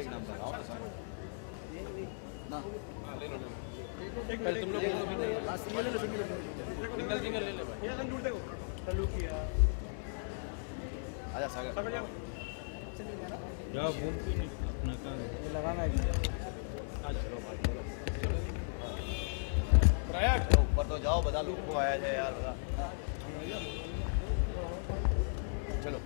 एक नंबर आओ ना पहले तुम लोग सिंगल सिंगल ले ले भाई। आजा सागर जाओ घूम के नहीं अपना काम ये लगाना है। तो ऊपर तो जाओ, बता लोग को आया जाए यार, बता चलो।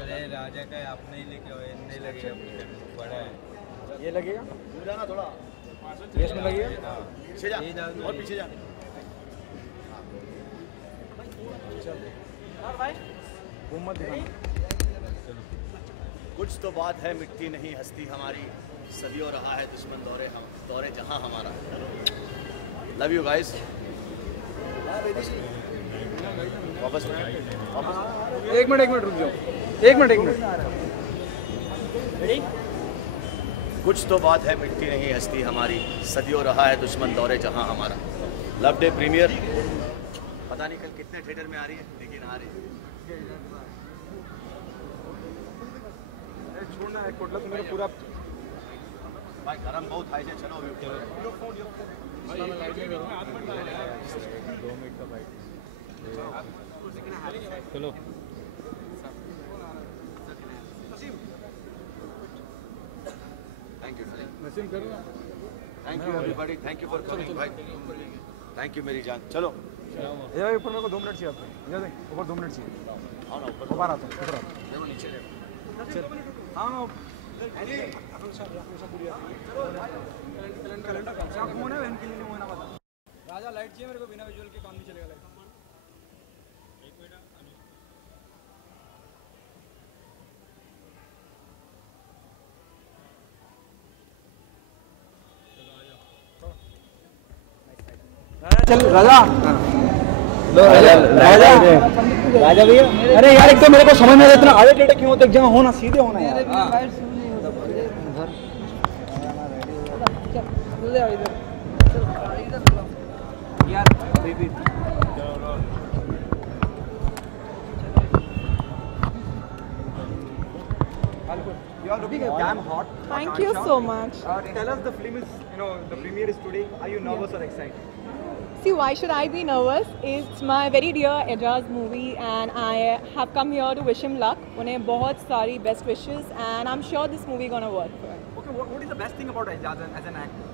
अरे राजा का आपने ही लेके आओ, नहीं लगेगा बड़ा है ये लगेगा जाना थोड़ा ये इसमें लगेगा पीछे जा और पीछे जा। वो मत दिखाना। कुछ तो बात है मिट्टी नहीं हस्ती हमारी, सदियों रहा है दुश्मन दौरे जहां हमारा। Love you guys. वापस एक मिनट रुक जाओ, एक मिनट कुछ तो बात है मिट्टी नहीं हस्ती हमारी, सदियों रहा है दुश्मन दौरे जहां हमारा। लव डे प्रीमियर पता नहीं कल कितने थिएटर में आ रही है, लेकिन आ रही है। छोड़ना है कोटला तो मेरा पूरा भाई गरम बहुत है, चलो अभी चलो थैंक यू नसीम कर लो। Thank you everybody, thank you for coming भाई, थैंक यू मेरी जान। चलो ये भाई ऊपर मेरे को 2 मिनट चाहिए आपको, ये देख ऊपर 2 मिनट चाहिए। आओ ना ऊपर ऊपर आता हूँ ऊपर आता हूँ। देखो नीचे देखो। हाँ फोन है बहन के लिए नहीं बता। राजा लाइट चाहिए मेरे को, बिना विजुअल के काम नहीं चलेगा लाइट। चल राजा राजा राजा भैया, अरे यार एक तो मेरे को समझ में इतना आड़े टेढ़े क्यों होते, एक जगह होना सीधे होना यार। यार baby you are looking damn hot. Thank you so much. Tell us, the film is, the premiere is today. Are you nervous or excited? See, why should I be nervous? It's my very dear Ejaz movie and I have come here to wish him luck. उन्हें बहुत सारी best wishes and I'm sure this movie gonna work for him. Okay, what is the best thing about Ejaz as an actor?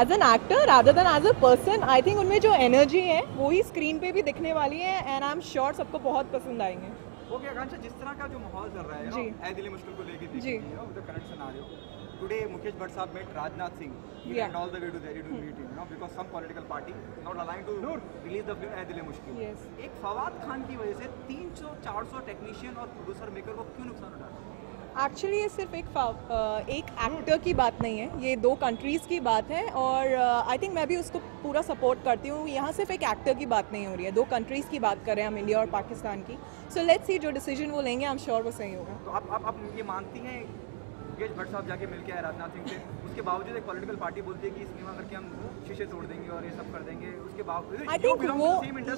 As an actor rather than as a person, I think उनमें जो energy है वो ही screen पे भी दिखने वाली है and I'm sure सबको बहुत पसंद आएंगे। Okay, आकांक्षा, जिस तरह का जो माहौल चल रहा है जी। ऐ दिल मुश्किल को लेके जी। the current scenario. Today Mukesh Bhatt साहब met Rajnath Singh. He went all the way to Delhi to meet him, because some political party not aligned to release the film ऐ दिल मुश्किल. Yes. एक फवाद खान की वजह से 300-400 टेक्नीशियन और producer maker को क्यों नुकसान उठा रहा है? एक्चुअली ये सिर्फ एक एक्टर की बात नहीं है, ये 2 कंट्रीज़ की बात है और आई थिंक मैं भी उसको पूरा सपोर्ट करती हूँ। यहाँ सिर्फ एक एक्टर की बात नहीं हो रही है, 2 कंट्रीज़ की बात कर रहे हैं हम, इंडिया और पाकिस्तान की। सो लेट्स सी, जो डिसीजन वो लेंगे आई एम श्योर वो सही होगा। तो आप ये मानती हैं मुकेश भट्ट साहब जाके मिल के आए राजनाथ सिंह से, उसके बावजूद एक पॉलिटिकल पार्टी बोलती है कि सिनेमा करके हम शीशे तोड़ देंगे और ये सब कर देंगे, उसके बावजूद आई थिंक वो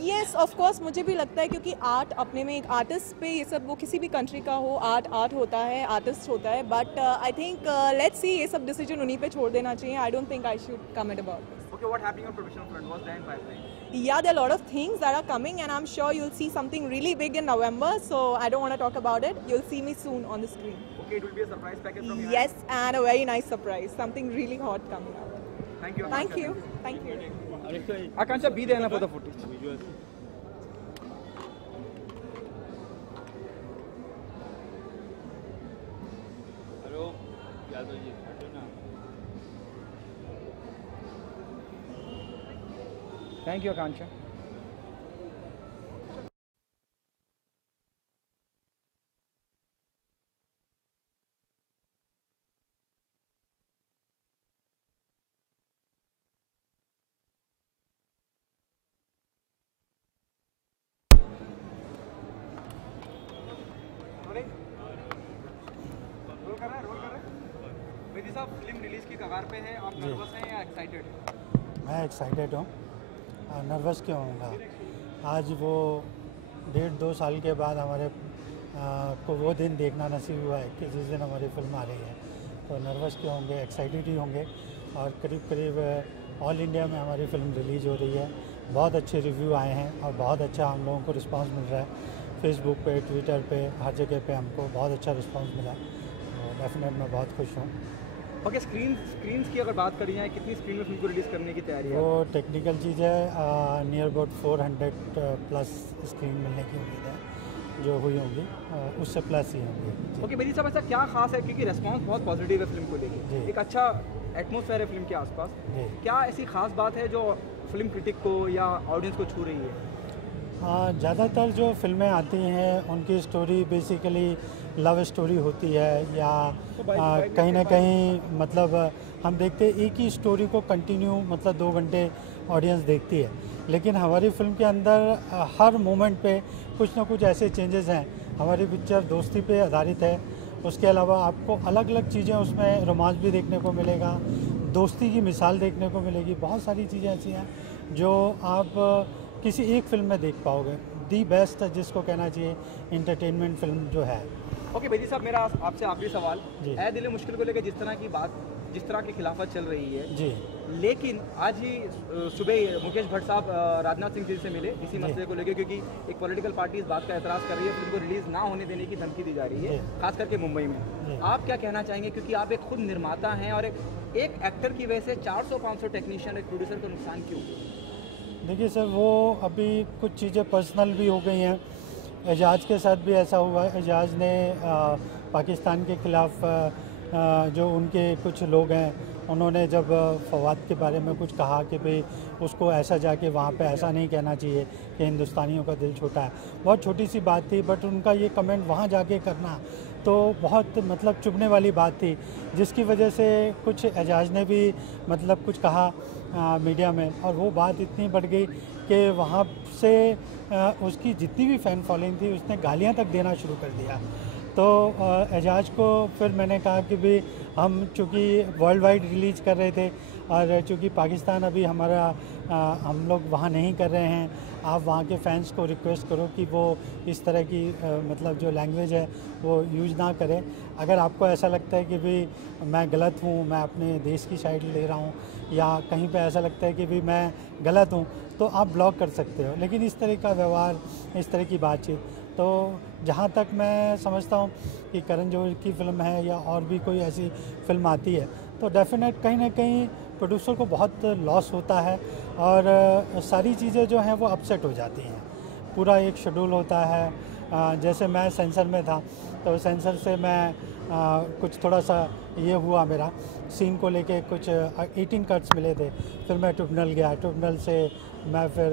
येस ऑफ कोर्स मुझे भी लगता है, क्योंकि आर्ट अपने में एक आर्टिस्ट पे ये सब, वो किसी भी कंट्री का हो, आर्ट होता है, आर्टिस्ट होता है, but I think let's see, ये सब डिसीजन उन्हीं पे छोड़ देना चाहिए। I don't think I should comment about this. Okay, what happening on professional front? Was there in pipeline? Yeah, there are a lot of things that are coming and I'm sure you'll see something really big in November, so I don't want to talk about it. You'll see me soon on the screen. Okay, it will be a surprise package from you. Yes, and a very nice surprise, something really hot coming up. Thank you. Thank you. Thank you. Akansha, be there for the footage. Hello Yadav ji हटो ना। Thank you, Akansha. Role कर रहा है। साहब film release की कगार पे है, आप नर्वस हैं या एक्साइटेड? मैं एक्साइटेड हूँ। नर्वस क्यों होऊंगा? आज वो 1.5-2 साल के बाद हमारे को वो दिन देखना नसीब हुआ है कि जिस दिन हमारी फिल्म आ रही है, तो नर्वस क्यों होंगे, एक्साइटेड ही होंगे। और करीब करीब ऑल इंडिया में हमारी फिल्म रिलीज़ हो रही है। बहुत अच्छे रिव्यू आए हैं और बहुत अच्छा हम लोगों को रिस्पांस मिल रहा है। फेसबुक पे, ट्विटर पे, हर जगह पे हमको बहुत अच्छा रिस्पांस मिला। तो डेफिनेट मैं बहुत खुश हूँ। ओके, स्क्रीन्स की अगर बात करी जाए, कितनी स्क्रीन में फिल्म को रिलीज़ करने की तैयारी है? वो टेक्निकल चीज़ है। नियर अबाउट 400 प्लस स्क्रीन मिलने की उम्मीद है, जो हुई होंगी उससे प्लस ही होंगी। ओके बेदी साहब, ऐसा क्या खास है, क्योंकि रेस्पॉन्स बहुत पॉजिटिव है फिल्म को जी। लेकर, एक अच्छा एटमॉस्फेयर है फिल्म के आसपास, जी। क्या ऐसी खास बात है जो फिल्म क्रिटिक को या ऑडियंस को छू रही है? ज़्यादातर जो फिल्में आती हैं उनकी स्टोरी बेसिकली लव स्टोरी होती है, या कहीं ना कहीं मतलब हम देखते हैं एक ही स्टोरी को कंटिन्यू, मतलब 2 घंटे ऑडियंस देखती है। लेकिन हमारी फिल्म के अंदर हर मोमेंट पे कुछ ना कुछ ऐसे चेंजेस हैं। हमारी पिक्चर दोस्ती पे आधारित है, उसके अलावा आपको अलग अलग चीज़ें उसमें रोमांस भी देखने को मिलेगा, दोस्ती की मिसाल देखने को मिलेगी। बहुत सारी चीज़ें ऐसी हैं जो आप किसी एक फिल्म में देख पाओगे। दी बेस्ट जिसको कहना चाहिए इंटरटेनमेंट फिल्म जो है। ओके बेदी साहब, मेरा आपसे आखिरी सवाल, जी। ए दिल मुश्किल को लेकर जिस तरह की खिलाफत चल रही है, जी। लेकिन आज ही सुबह मुकेश भट्ट साहब राजनाथ सिंह जी से मिले इसी मसले को लेकर, क्योंकि एक पॉलिटिकल पार्टी इस बात का एतराज़ कर रही है फिल्म को रिलीज़ ना होने देने की धमकी दी जा रही है, खास करके मुंबई में। आप क्या कहना चाहेंगे, क्योंकि आप एक खुद निर्माता हैं और एक एक्टर की वजह से 400-500 टेक्नीशियन, एक प्रोड्यूसर को नुकसान क्यों? देखिए सर, वो अभी कुछ चीज़ें पर्सनल भी हो गई हैं। एजाज के साथ भी ऐसा हुआ है। एजाज ने पाकिस्तान के ख़िलाफ़ जो उनके कुछ लोग हैं, उन्होंने जब फवाद के बारे में कुछ कहा कि भाई उसको ऐसा जाके वहाँ पे ऐसा नहीं कहना चाहिए कि हिंदुस्तानियों का दिल छोटा है। बहुत छोटी सी बात थी, बट उनका ये कमेंट वहाँ जाके करना तो बहुत मतलब चुभने वाली बात थी, जिसकी वजह से कुछ एजाज ने भी मतलब कुछ कहा मीडिया में, और वो बात इतनी बढ़ गई कि वहाँ से उसकी जितनी भी फ़ैन फॉलोइंग थी उसने गालियाँ तक देना शुरू कर दिया। तो एजाज को फिर मैंने कहा कि भाई हम चूँकि वर्ल्ड वाइड रिलीज़ कर रहे थे, और चूँकि पाकिस्तान अभी हमारा हम लोग वहाँ नहीं कर रहे हैं, आप वहाँ के फैंस को रिक्वेस्ट करो कि वो इस तरह की मतलब जो लैंग्वेज है वो यूज़ ना करें। अगर आपको ऐसा लगता है कि भाई मैं गलत हूँ, मैं अपने देश की साइड ले रहा हूँ, या कहीं पे ऐसा लगता है कि भाई मैं गलत हूँ, तो आप ब्लॉक कर सकते हो। लेकिन इस तरह का व्यवहार, इस तरह की बातचीत, तो जहाँ तक मैं समझता हूँ कि करण जौहर की फ़िल्म है या और भी कोई ऐसी फ़िल्म आती है, तो डेफिनेट कहीं ना कहीं प्रोड्यूसर को बहुत लॉस होता है, और सारी चीज़ें जो हैं वो अपसेट हो जाती हैं। पूरा एक शेड्यूल होता है। जैसे मैं सेंसर में था, तो सेंसर से मैं कुछ थोड़ा सा ये हुआ, मेरा सीन को लेके कुछ 18 कट्स मिले थे। फिर मैं ट्रिब्यूनल गया, ट्रिब्यूनल से मैं फिर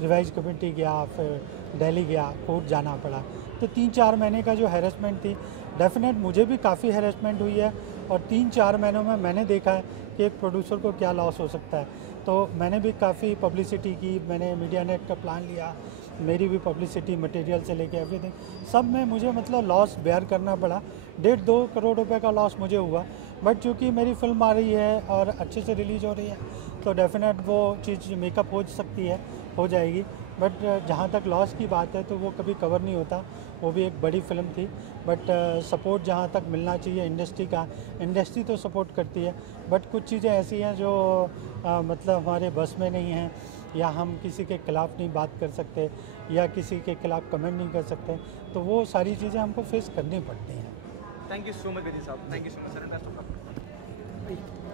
रिवाइज कमेटी गया, फिर दिल्ली गया, कोर्ट जाना पड़ा। तो 3-4 महीने का जो हैरेसमेंट थी, डेफिनेट मुझे भी काफ़ी हैरेसमेंट हुई है, और 3-4 महीनों में मैंने देखा है कि एक प्रोड्यूसर को क्या लॉस हो सकता है। तो मैंने भी काफ़ी पब्लिसिटी की, मैंने मीडिया नेट का प्लान लिया, मेरी भी पब्लिसिटी मटेरियल से लेके एवरीथिंग, सब में मुझे मतलब लॉस बेयर करना पड़ा। 1.5-2 करोड़ रुपए का लॉस मुझे हुआ, बट चूँकि मेरी फिल्म आ रही है और अच्छे से रिलीज़ हो रही है, तो डेफिनेट वो चीज़ मेकअप हो सकती है, हो जाएगी। बट जहाँ तक लॉस की बात है, तो वो कभी कवर नहीं होता। वो भी एक बड़ी फिल्म थी, बट सपोर्ट जहाँ तक मिलना चाहिए इंडस्ट्री का, इंडस्ट्री तो सपोर्ट करती है, बट कुछ चीज़ें ऐसी हैं जो मतलब हमारे बस में नहीं हैं, या हम किसी के ख़िलाफ़ नहीं बात कर सकते, या किसी के ख़िलाफ़ कमेंट नहीं कर सकते, तो वो सारी चीज़ें हमको फेस करनी पड़ती हैं। Thank you so much Bedi साहब, thank you so much sir, best of luck.